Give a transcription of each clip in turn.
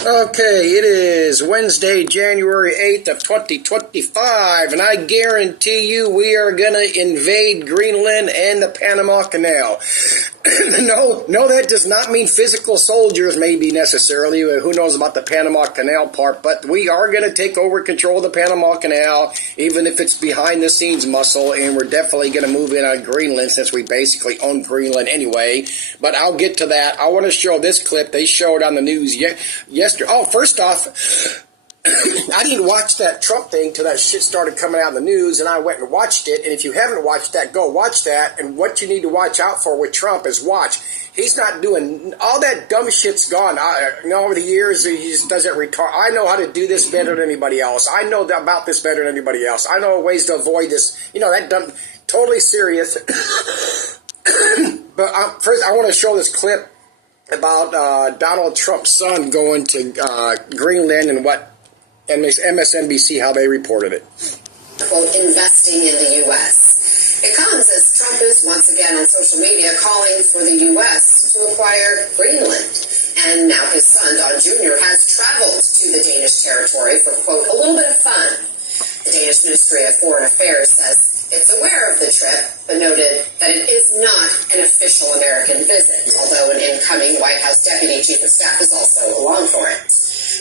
Okay, it is Wednesday, January 8th of 2025, and I guarantee you we are going to invade Greenland and the Panama Canal. No, that does not mean physical soldiers, maybe necessarily. Who knows about the Panama Canal part, but we are going to take over control of the Panama Canal, even if it's behind the scenes muscle, and we're definitely going to move in on Greenland since we basically own Greenland anyway. But I'll get to that. I want to show this clip they showed on the news yesterday. Oh, first off, I didn't watch that Trump thing till that shit started coming out in the news, and I went and watched it. And if you haven't watched that, go watch that. And what you need to watch out for with Trump is watch. He's not doing all that dumb shit's gone. Over the years, he just doesn't retard. I know how to do this better than anybody else. I know about this better than anybody else. I know ways to avoid this. That dumb, totally serious. But first, I want to show this clip about Donald Trump's son going to Greenland and what MSNBC, how they reported it. Quote, investing in the U.S. It comes as Trump is once again on social media calling for the U.S. to acquire Greenland. And now his son, Don Jr., has traveled to the Danish territory for, quote, a little bit of fun. The Danish Ministry of Foreign Affairs says it's aware of the trip, but noted that it is not an official American visit, although an incoming White House Deputy Chief of Staff is also along for it.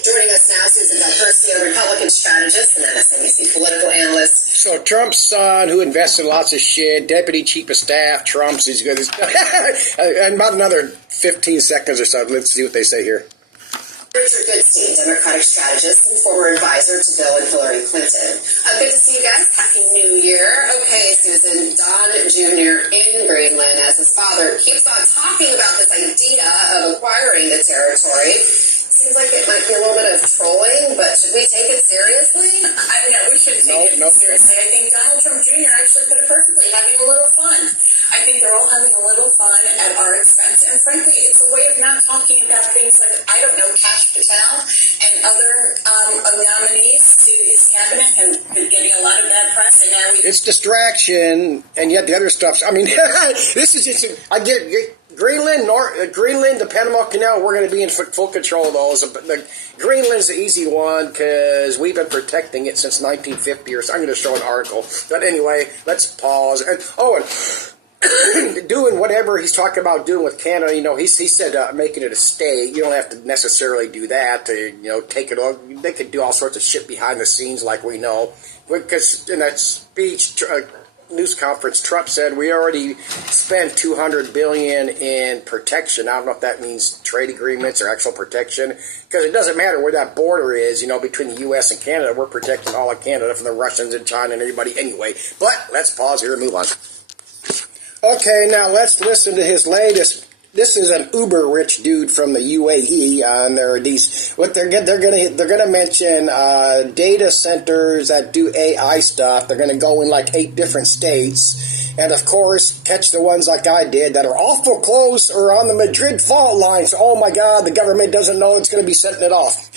Joining us now, Susan Del Percio, Republican strategist and MSNBC political analyst. So Trump's son, who invested lots of shit, Deputy Chief of Staff, Trump's, he's good. And about another 15 seconds or so, let's see what they say here. Richard Goodstein, Democratic strategist and former advisor to Bill and Hillary Clinton. Good to see you guys. Happy New Year. Okay, Susan, Don Jr. in Greenland, as his father keeps on talking about this idea of acquiring the territory. Seems like it might be a little bit of trolling, but should we take it seriously? We shouldn't take it seriously. I think Donald Trump Jr. actually put it perfectly, having a little fun. I think they're all having a little fun at our expense. And frankly, it's a way of not talking about things like, Kash Patel and other nominees to his cabinet have been getting a lot of bad press. And now it's distraction, and yet the other stuff's, this is just, I get Greenland, the Panama Canal, we're going to be in full control of those. Greenland's the easy one because we've been protecting it since 1950 or so. I'm going to show an article. But anyway, let's pause. And doing whatever he's talking about doing with Canada, he said making it a state. You don't have to necessarily do that to, take it all. They could do all sorts of shit behind the scenes like we know. Because in that speech, news conference, Trump said we already spent $200 billion in protection. I don't know if that means trade agreements or actual protection, because it doesn't matter where that border is, between the U.S. and Canada. We're protecting all of Canada from the Russians and China and everybody anyway. But let's pause here and move on. Okay, now let's listen to his latest. This is an uber rich dude from the UAE, and there are these. What they're gonna mention data centers that do AI stuff. They're gonna go in like 8 different states, and of course catch the ones like I did that are awful close or on the Madrid fault line. So, oh my God, the government doesn't know it's gonna be setting it off.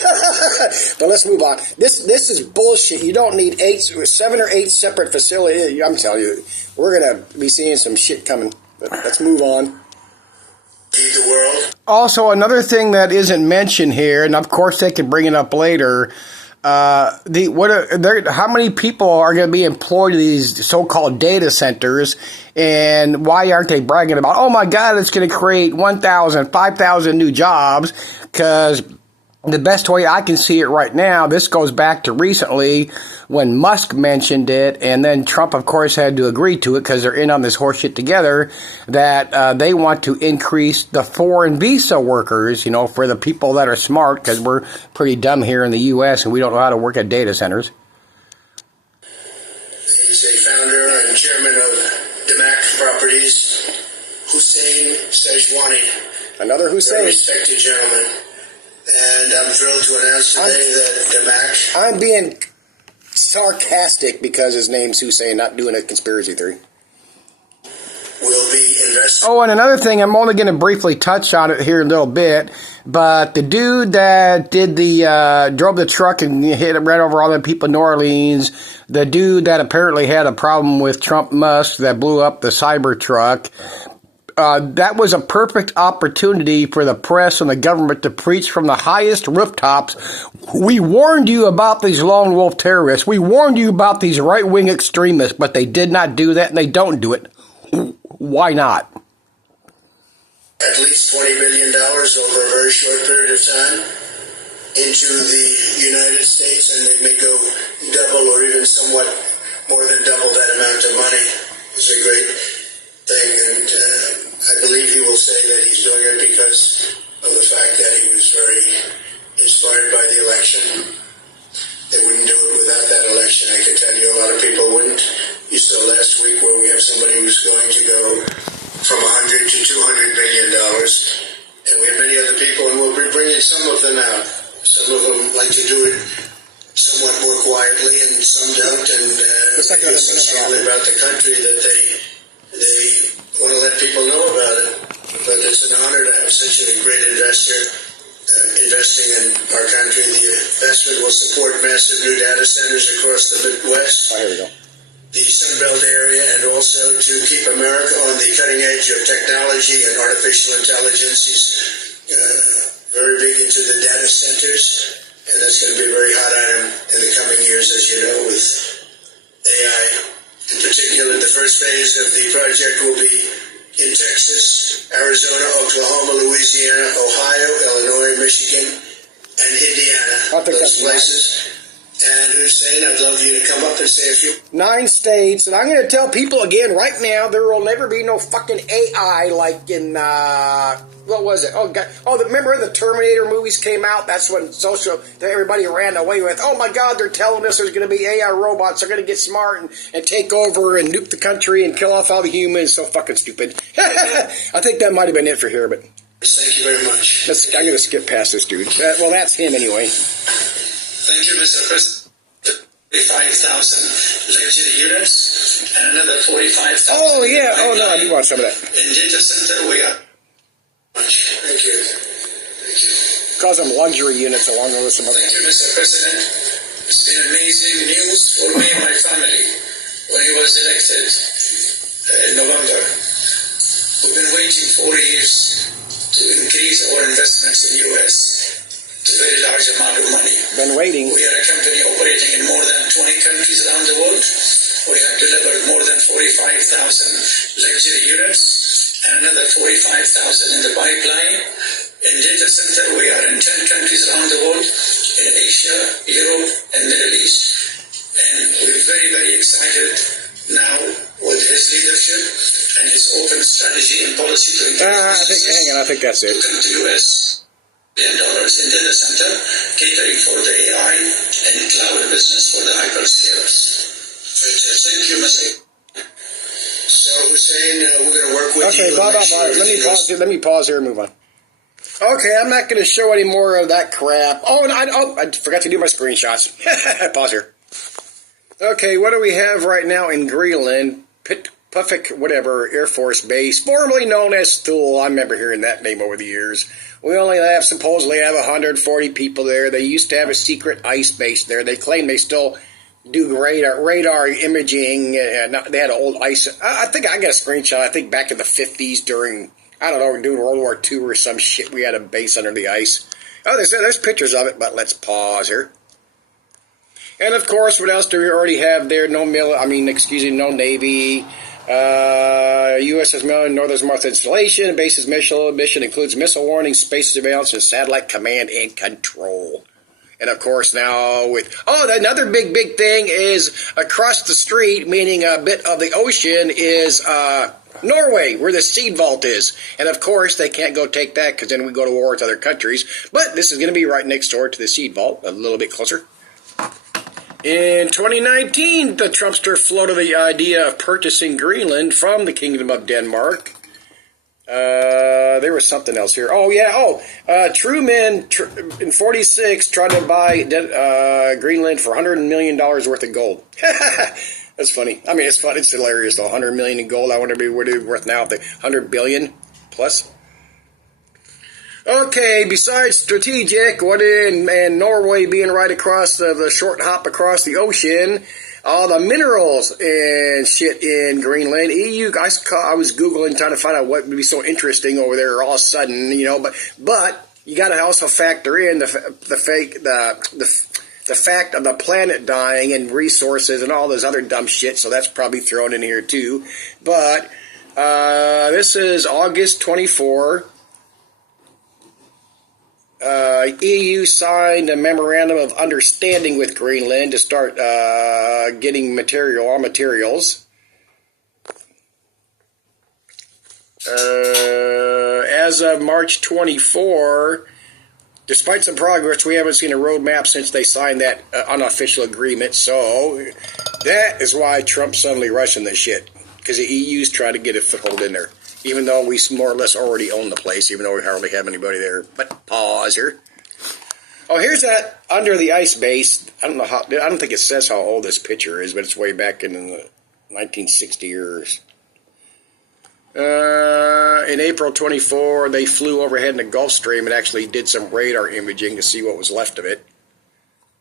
But let's move on. This is bullshit. You don't need 7 or 8 separate facilities. I'm telling you, we're gonna be seeing some shit coming. But let's move on. The world. Also, another thing that isn't mentioned here, and of course they can bring it up later, how many people are going to be employed in these so-called data centers, and why aren't they bragging about, oh my God, it's going to create 1,000, 5,000 new jobs? Because the best way I can see it right now, this goes back to recently when Musk mentioned it, and then Trump, of course, had to agree to it because they're in on this horseshit together, that they want to increase the foreign visa workers, for the people that are smart, because we're pretty dumb here in the U.S. and we don't know how to work at data centers. He's a founder and chairman of Damac Properties, Hussein Sejwani. Another Hussein. Very respected gentleman. And I'm thrilled to announce today that Damac... I'm being sarcastic because his name's Hussein, not doing a conspiracy theory. Will be invested. Oh, and another thing, I'm only going to briefly touch on it here a little bit, but the dude that did drove the truck and ran over all the people in New Orleans, the dude that apparently had a problem with Trump Musk that blew up the Cyber truck, that was a perfect opportunity for the press and the government to preach from the highest rooftops. We warned you about these lone wolf terrorists. We warned you about these right-wing extremists, but they did not do that, and they don't do it. Why not? At least $20 billion over a very short period of time into the United States, and they may go double or even somewhat more than double that amount of money. It's a great thing, and I believe he will say that he's doing it because of the fact that he was very inspired by the election. They wouldn't do it without that election, I can tell you. A lot of people wouldn't. You saw last week where we have somebody who's going to go from $100 to $200 billion, and we have many other people, and we'll be bringing some of them out. Some of them like to do it somewhat more quietly, and some don't, and feel so strongly about the country that they want to let people know about it. But it's an honor to have such a great investor investing in our country. The investment will support massive new data centers across the Midwest. Oh, here we go. The Sunbelt area, and also to keep America on the cutting edge of technology and artificial intelligence. He's very big into the data centers, and that's going to be a very hot item in the coming years, as you know, with AI. In particular, the first phase of the project will be in Texas, Arizona, Oklahoma, Louisiana, Ohio, Illinois, Michigan, and Indiana. Those places. And Hussein, I'd love you to come up and say a few. 9 states, and I'm going to tell people again right now, there will never be no fucking AI like in, what was it? Oh, God. Oh, remember the Terminator movies came out? That's when everybody ran away with, oh my God, they're telling us there's going to be AI robots, they're going to get smart and take over and nuke the country and kill off all the humans. So fucking stupid. I think that might have been it for here, but. Thank you very much. I'm going to skip past this dude. Well, that's him anyway. Thank you, Mr. President. 45,000 luxury units and another 45,000. Oh, yeah. Oh, no, I do want some of that. In data center, we are. Thank you. Thank you. Call them luxury units along with some other. Thank you, Mr. President. It's been amazing news for me and my family when he was elected in November. We've been waiting 4 years to increase our investments in U.S. to a very large amount of money. Been waiting. We are a company operating in more than 20 countries around the world. We have delivered more than 45,000 luxury units and another 45,000 in the pipeline. In data center, we are in 10 countries around the world, in Asia, Europe, and Middle East. And we're very, very excited now with his leadership and his open strategy and policy to increase I think that's it. to come to U.S. $1 billion in data center, catering for the AI and cloud business for the hyperscalers. Thank you, Mr. So, Hussein, we're going to work with you. Okay, let me pause here and move on. Okay, I'm not going to show any more of that crap. Oh, and I forgot to do my screenshots. Pause here. Okay, what do we have right now in Greenland? Pufik, whatever, Air Force Base, formerly known as Thule. I remember hearing that name over the years. We supposedly have 140 people there. They used to have a secret ice base there. They claim they still do radar imaging. They had an old ice. I think I got a screenshot. I think back in the 50s during, I don't know, doing World War II or some shit. We had a base under the ice. Oh, there's pictures of it, but let's pause here. And of course, what else do we already have there? No Navy. U.S.'s Northern Mars installation. Base's mission includes missile warning, space surveillance, and satellite command and control. And of course now another big thing is across the street, meaning a bit of the ocean, is Norway, where the seed vault is. And of course they can't go take that because then we go to war with other countries. But this is going to be right next door to the seed vault, a little bit closer. In 2019, the Trumpster floated the idea of purchasing Greenland from the Kingdom of Denmark. There was something else here. Truman in 46 tried to buy Greenland for $100 million worth of gold. That's funny. I mean, it's fun. It's hilarious, though. $100 million in gold. I wonder what it's worth now. The $100 billion plus. Okay, besides strategic, and Norway being right across the short hop across the ocean, all the minerals and shit in Greenland. EU, I was Googling trying to find out what would be so interesting over there all of a sudden, you know, but you got to also factor in the fact of the planet dying and resources and all this other dumb shit, so that's probably thrown in here too. But this is August 24. EU signed a memorandum of understanding with Greenland to start getting all materials. As of March 24, despite some progress, we haven't seen a roadmap since they signed that unofficial agreement. So that is why Trump's suddenly rushing this shit, because the EU's trying to get a foothold in there. Even though we more or less already own the place, even though we hardly have anybody there. But pause here. Oh, here's that under the ice base. I don't think it says how old this picture is, but it's way back in the 1960 years. In April 24, they flew overhead in the Gulf Stream and actually did some radar imaging to see what was left of it.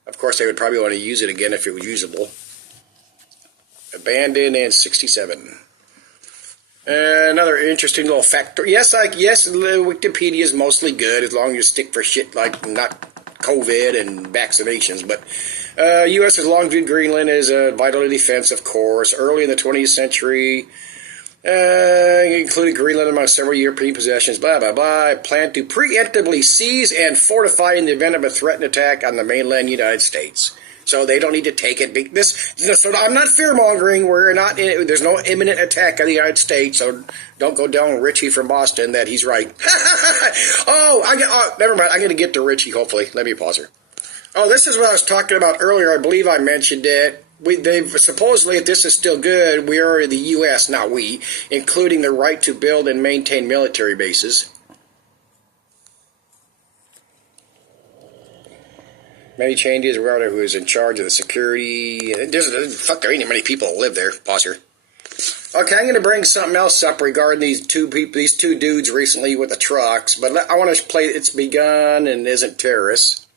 Of course, they would probably want to use it again if it was usable. Abandoned in 67. Another interesting little factor. Yes, Wikipedia is mostly good as long as you stick for shit like not COVID and vaccinations. But U.S. has long viewed Greenland as a vital defense, of course. Early in the 20th century, including Greenland among several European possessions, blah, blah, blah, planned to preemptively seize and fortify in the event of a threatened attack on the mainland United States. So they don't need to take it. So I'm not fear-mongering. There's no imminent attack on the United States, so don't go down Richie from Boston that he's right. Never mind. I'm going to get to Richie, hopefully. Let me pause here. Oh, this is what I was talking about earlier. I believe I mentioned it. They've supposedly, if this is still good, we are the U.S., not we, including the right to build and maintain military bases. Many changes regarding who is in charge of the security. There ain't many people that live there. Pause here. Okay, I'm going to bring something else up regarding these two dudes recently with the trucks. But I want to play It's Begun and Isn't Terrorists.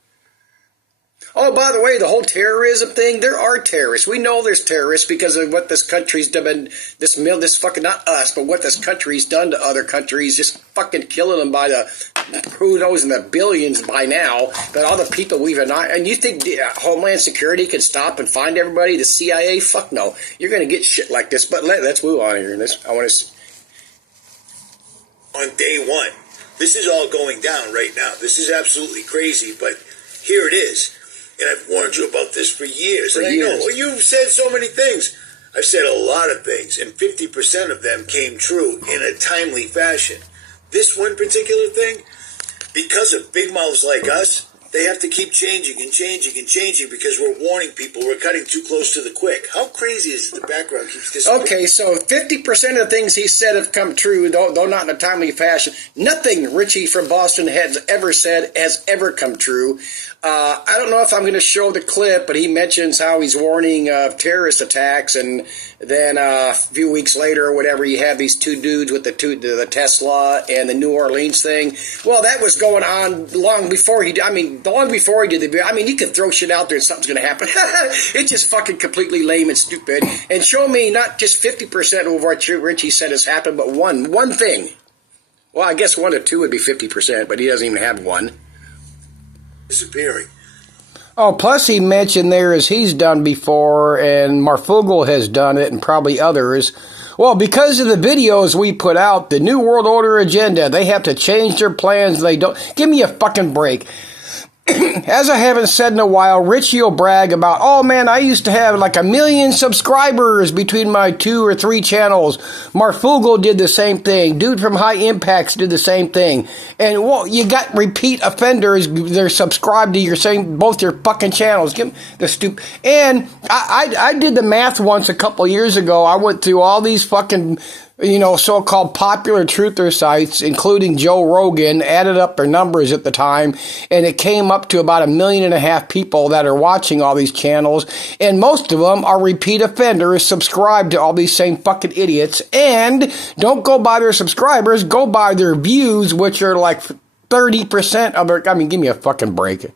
Oh, by the way, the whole terrorism thing, there are terrorists. We know there's terrorists because of what this country's done, this fucking, not us, but what this country's done to other countries, just fucking killing them by who knows, in the billions by now, but all the people we've and you think Homeland Security can stop and find everybody, the CIA? Fuck no. You're going to get shit like this, but let's move on here. I want to on day one, this is all going down right now. This is absolutely crazy, but here it is. And I've warned you about this for years. I know, you've said so many things. I've said a lot of things, and 50% of them came true in a timely fashion. This one particular thing, because of big mouths like us, they have to keep changing and changing and changing because we're warning people we're cutting too close to the quick. How crazy is it the background keeps disappearing? Okay, so 50% of the things he said have come true, though not in a timely fashion. Nothing Richie from Boston has ever said has ever come true. I don't know if I'm going to show the clip, but he mentions how he's warning of terrorist attacks, and then a few weeks later or whatever, you have these two dudes with the Tesla and the New Orleans thing. Well, that was going on long before he did the... you can throw shit out there and something's going to happen. It's just fucking completely lame and stupid. And show me not just 50% of what Richie said has happened, but one thing. Well, I guess 1 to 2 would be 50%, but he doesn't even have one. Disappearing. Oh, plus he mentioned there as he's done before, and Marfugel has done it, and probably others. Well, because of the videos we put out, the New World Order agenda, they have to change their plans. They don't. Give me a fucking break. As I haven't said in a while, Richie will brag about, oh man, I used to have like 1 million subscribers between my 2 or 3 channels. Marfugel did the same thing. Dude from High Impacts did the same thing. And well, you got repeat offenders. They're subscribed to both your fucking channels. Give the stupid. And I did the math once a couple years ago. I went through all these fucking so-called popular truther sites, including Joe Rogan, added up their numbers at the time, and it came up to about 1.5 million people that are watching all these channels, and most of them are repeat offenders, subscribed to all these same fucking idiots, and don't go by their subscribers, go by their views, which are like 30% of their... give me a fucking break.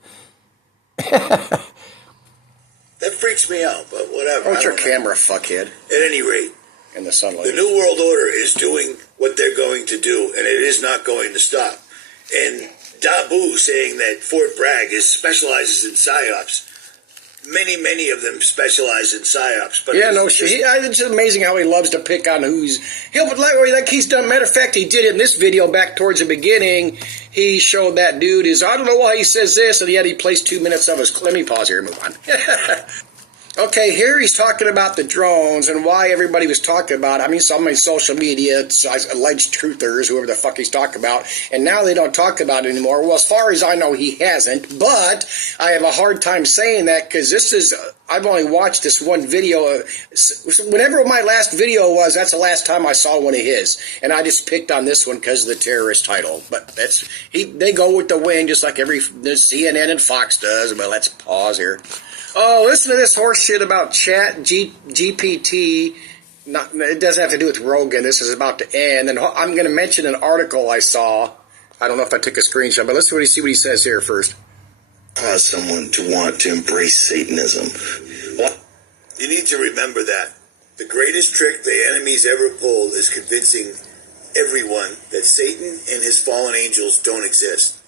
That freaks me out, but whatever. Hold your camera, fuckhead. At any rate, in the sunlight. The New World Order is doing what they're going to do, and it is not going to stop. And Dabu saying that Fort Bragg specializes in psyops. Many of them specialize in psyops. But yeah, no shit. It's amazing how he loves to pick on like he's done. Matter of fact, he did it in this video back towards the beginning. He showed that dude I don't know why he says this, and yet he plays 2 minutes of his. Let me pause here and move on. Okay, here he's talking about the drones and why everybody was talking about it. I mean, some of social media, alleged truthers, whoever the fuck he's talking about, and now they don't talk about it anymore. Well, as far as I know, he hasn't, but I have a hard time saying that because I've only watched this one video. Whenever my last video was, that's the last time I saw one of his, and I just picked on this one because of the terrorist title. But they go with the wind just like every CNN and Fox does. Well, let's pause here. Oh, listen to this horse shit about GPT. It doesn't have to do with Rogan. This is about to end. And I'm going to mention an article I saw. I don't know if I took a screenshot, but let's see what he says here first. Cause someone to want to embrace Satanism. What? You need to remember that. The greatest trick the enemy's ever pulled is convincing everyone that Satan and his fallen angels don't exist.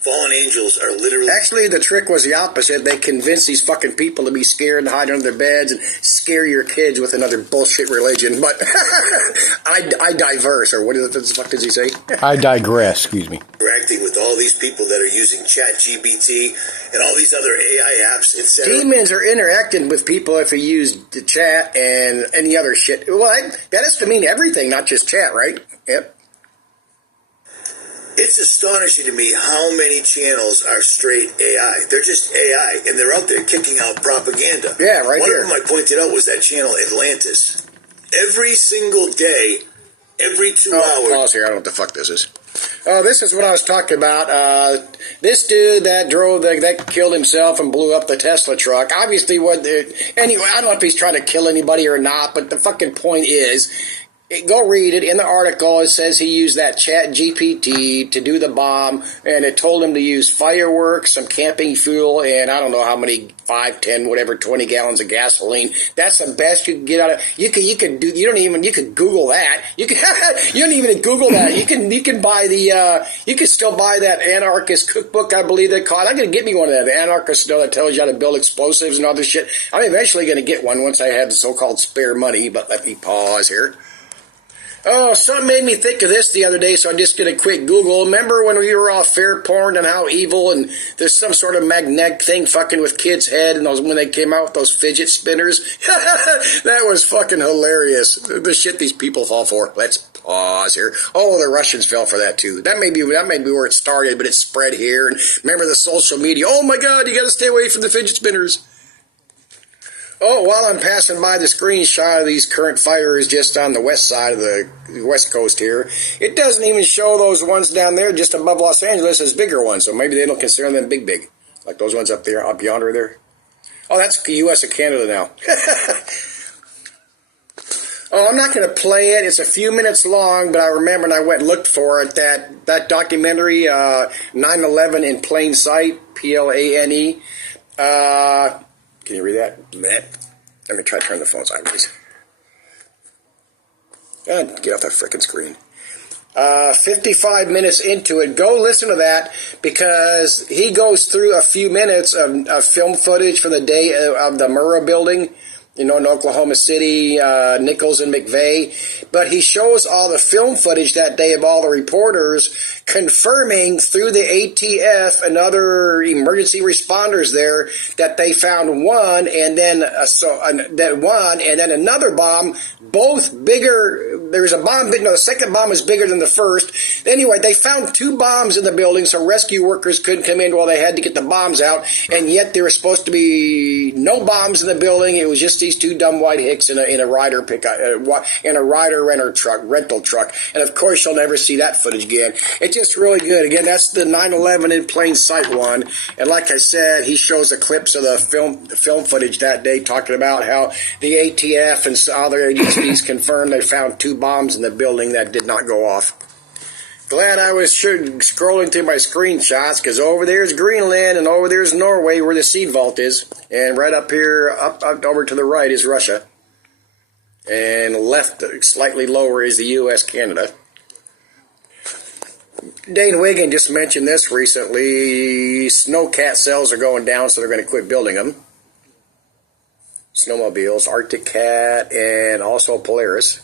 Fallen angels are literally... Actually, the trick was the opposite. They convinced these fucking people to be scared and hide under their beds and scare your kids with another bullshit religion. But I diverse, or what the fuck does he say? I digress, excuse me. Interacting with all these people that are using ChatGPT and all these other AI apps, etc. Demons are interacting with people if you use the chat and any other shit. Well, that has to mean everything, not just chat, right? Yep. It's astonishing to me how many channels are straight AI. They're just AI, and they're out there kicking out propaganda. Yeah, right One here. of them I pointed out was that channel Atlantis. Every single day, every 2 hours. Pause here. I don't know what the fuck this is. Oh, this is what I was talking about. This dude that killed himself and blew up the Tesla truck. Obviously, anyway, I don't know if he's trying to kill anybody or not, but the fucking point is... Go read it. In the article, it says he used that chat GPT to do the bomb, and it told him to use fireworks, some camping fuel, and I don't know how many, 5, 10, whatever, 20 gallons of gasoline. That's the best you can get out of. You could Google that. You don't even Google that. You can buy you can still buy that anarchist cookbook, I believe they call it. I'm going to get me one of that. The anarchist that tells you how to build explosives and other shit. I'm eventually going to get one once I have the so-called spare money, but let me pause here. Oh, something made me think of this the other day, so I just did a quick Google. Remember when we were all fair porn and how evil, and there's some sort of magnetic thing fucking with kids' head, and when they came out with those fidget spinners? That was fucking hilarious. The shit these people fall for. Let's pause here. Oh, the Russians fell for that too. That may be where it started, but it spread here. And remember the social media. Oh my God, you got to stay away from the fidget spinners. Oh, while I'm passing by the screenshot of these current fires just on the west side of the west coast here, it doesn't even show those ones down there just above Los Angeles as bigger ones. So maybe they don't consider them big. Like those ones up there, up yonder there. Oh, that's the U.S. and Canada now. Oh, I'm not going to play it. It's a few minutes long, but I remember and I went and looked for it. That documentary, 9/11 in Plain Sight, PLANE. Can you read that? Let me try to turn the phone sideways. God, get off that frickin' screen. 55 minutes into it. Go listen to that because he goes through a few minutes of film footage from the day of the Murrah building, in Oklahoma City, Nichols and McVeigh. But he shows all the film footage that day of all the reporters confirming through the ATF and other emergency responders there that they found one and then another bomb, both bigger. There's a bomb, the second bomb is bigger than the first. Anyway, they found 2 bombs in the building, so rescue workers couldn't come in while they had to get the bombs out, and yet there was supposed to be no bombs in the building. It was just these 2 dumb white hicks in a Ryder pickup, in a Ryder rental truck, and of course you'll never see that footage again. It's just really good. Again, that's the 9/11 in Plain Sight one, and like I said, he shows the clips of the film footage that day talking about how the ATF and other agencies confirmed they found 2 bombs in the building that did not go off. Glad I was scrolling through my screenshots, because over there's Greenland and over there's Norway where the seed vault is. And right up here, up over to the right is Russia. And left, slightly lower, is the U.S., Canada. Dane Wiggin just mentioned this recently. Snowcat sales are going down, so they're going to quit building them. Snowmobiles, Arctic Cat, and also Polaris.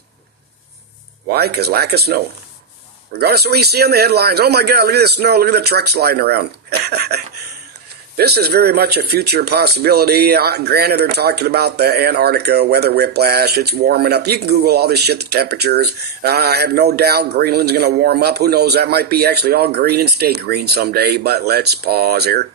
Why? Because lack of snow. Regardless of what you see on the headlines, oh my God, look at the snow, look at the trucks sliding around. This is very much a future possibility. Granted, they're talking about the Antarctica weather whiplash. It's warming up. You can Google all this shit, the temperatures. I have no doubt Greenland's going to warm up. Who knows? That might be actually all green and stay green someday, but let's pause here.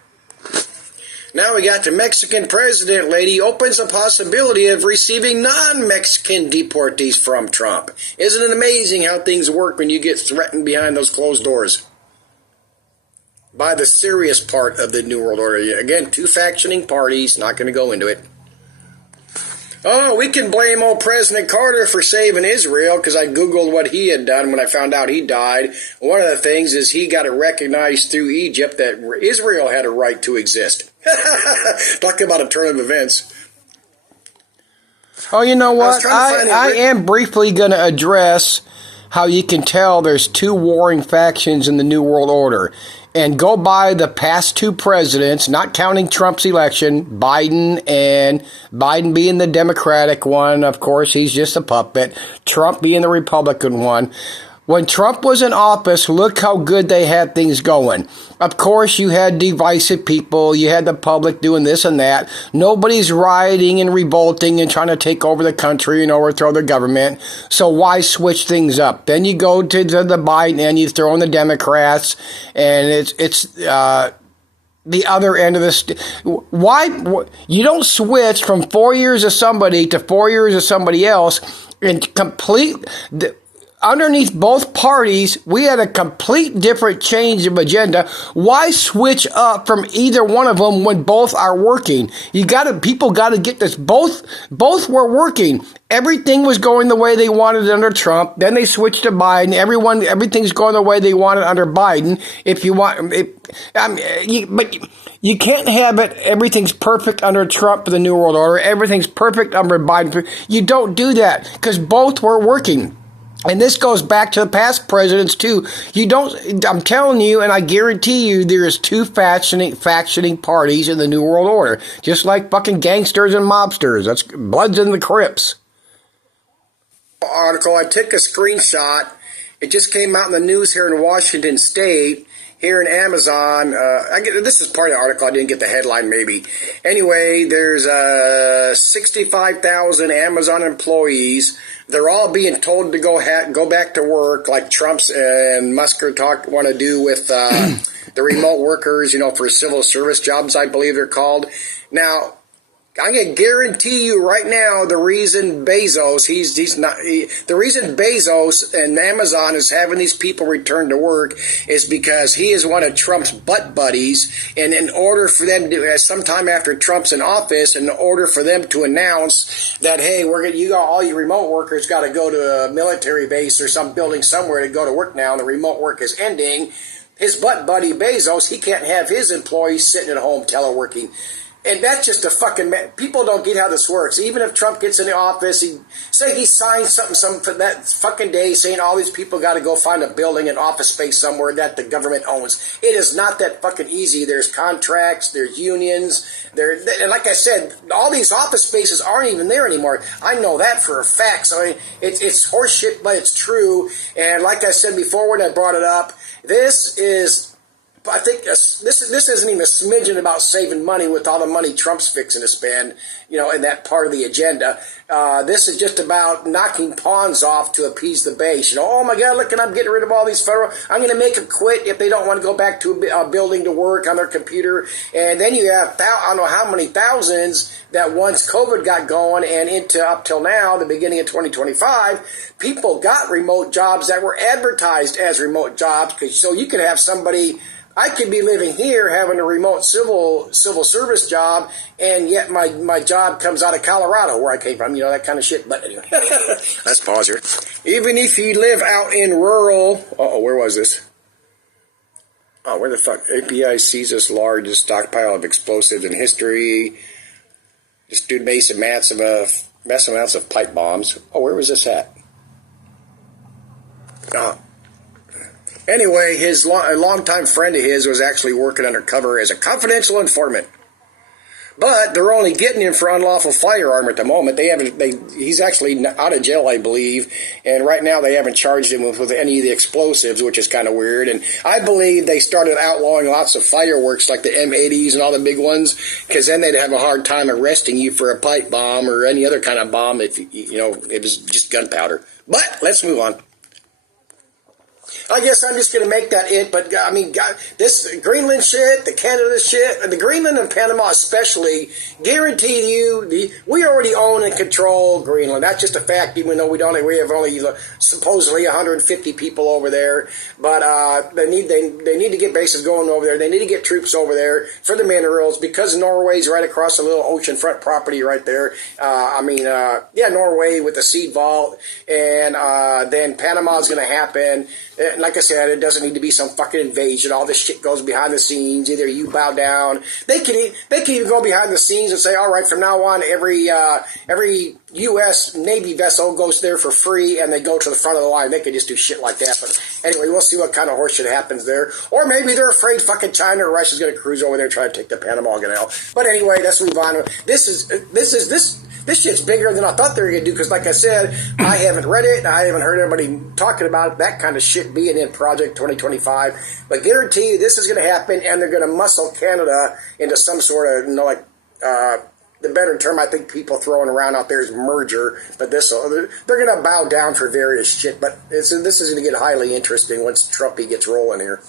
Now we got the Mexican president lady opens the possibility of receiving non-Mexican deportees from Trump. Isn't it amazing how things work when you get threatened behind those closed doors? By the serious part of the New World Order. Again, two factioning parties, not going to go into it. Oh, we can blame old President Carter for saving Israel, because I Googled what he had done when I found out he died. One of the things is he got it recognized through Egypt that Israel had a right to exist. Talk about a turn of events. Oh, you know what? I am briefly going to address how you can tell there's two warring factions in the New World Order. And go by the past two presidents, not counting Trump's election, Biden being the Democratic one, of course, he's just a puppet, Trump being the Republican one. When Trump was in office, look how good they had things going. Of course, you had divisive people, you had the public doing this and that. Nobody's rioting and revolting and trying to take over the country and overthrow the government. So why switch things up? Then you go to the Biden and you throw in the Democrats, and it's the other end of the why you don't switch from 4 years of somebody to 4 years of somebody else and complete. Underneath both parties, we had a complete different change of agenda. Why switch up from either one of them when both are working? People got to get this. Both were working. Everything was going the way they wanted under Trump. Then they switched to Biden. Everything's going the way they wanted under Biden. But you can't have it. Everything's perfect under Trump for the New World Order. Everything's perfect under Biden. You don't do that because both were working. And this goes back to the past presidents, too. I'm telling you, and I guarantee you, there's two factioning parties in the New World Order. Just like fucking gangsters and mobsters. That's Bloods and the Crips. Article, I took a screenshot. It just came out in the news here in Washington State. Here in Amazon, this is part of the article. I didn't get the headline, maybe. Anyway, there's 65,000 Amazon employees. They're all being told to go back to work, like Trump's and Musk want to do with the remote workers, for civil service jobs, I believe they're called. Now, I'm going to guarantee you right now the reason Bezos, the reason Bezos and Amazon is having these people return to work is because he is one of Trump's butt buddies, and in order for them to, sometime after Trump's in office, in order for them to announce that, hey, all you remote workers got to go to a military base or some building somewhere to go to work now, and the remote work is ending, his butt buddy Bezos, he can't have his employees sitting at home teleworking. And that's just a fucking... People don't get how this works. Even if Trump gets in the office, he signs something that fucking day saying all these people got to go find a building, an office space somewhere that the government owns. It is not that fucking easy. There's contracts, there's unions, and like I said, all these office spaces aren't even there anymore. I know that for a fact. So it's horseshit, but it's true. And like I said before when I brought it up, this is... I think this isn't even a smidgen about saving money with all the money Trump's fixing to spend, in that part of the agenda. This is just about knocking pawns off to appease the base. Oh my God, look, I'm getting rid of all these federal. I'm going to make them quit if they don't want to go back to a building to work on their computer. And then you have, I don't know how many thousands that once COVID got going and into up till now, the beginning of 2025, people got remote jobs that were advertised as remote jobs. So you could have somebody I could be living here having a remote civil service job, and yet my job comes out of Colorado, where I came from, that kind of shit. But anyway, let's pause here. Even if you live out in rural, where was this? Oh, where the fuck? API seizes largest stockpile of explosives in history. This dude made some massive amounts of pipe bombs. Oh, where was this at? Anyway, a longtime friend of his was actually working undercover as a confidential informant. But they're only getting him for unlawful firearm at the moment. He's actually out of jail, I believe, and right now they haven't charged him with any of the explosives, which is kind of weird. And I believe they started outlawing lots of fireworks like the M80s and all the big ones, because then they'd have a hard time arresting you for a pipe bomb or any other kind of bomb if it was just gunpowder. But let's move on. I guess I'm just going to make that it, but I mean, this Greenland shit, the Canada shit, and the Greenland and Panama especially, guaranteed you, we already own and control Greenland. That's just a fact, even though we have only supposedly 150 people over there. But they need to get bases going over there. They need to get troops over there for the minerals, because Norway's right across the little oceanfront property right there. Norway with the seed vault, and then Panama's going to happen. And like I said, it doesn't need to be some fucking invasion. All this shit goes behind the scenes. Either you bow down. They can even go behind the scenes and say, all right, from now on, every U.S. Navy vessel goes there for free, and they go to the front of the line. They can just do shit like that. But anyway, we'll see what kind of horseshit happens there. Or maybe they're afraid fucking China or Russia's going to cruise over there and try to take the Panama Canal. But anyway, let's move on. This shit's bigger than I thought they were going to do, because like I said, I haven't read it, and I haven't heard anybody talking about that kind of shit being in Project 2025. But guarantee you this is going to happen, and they're going to muscle Canada into some sort of, the better term I think people throwing around out there is merger. But they're going to bow down for various shit. But this is going to get highly interesting once Trumpy gets rolling here.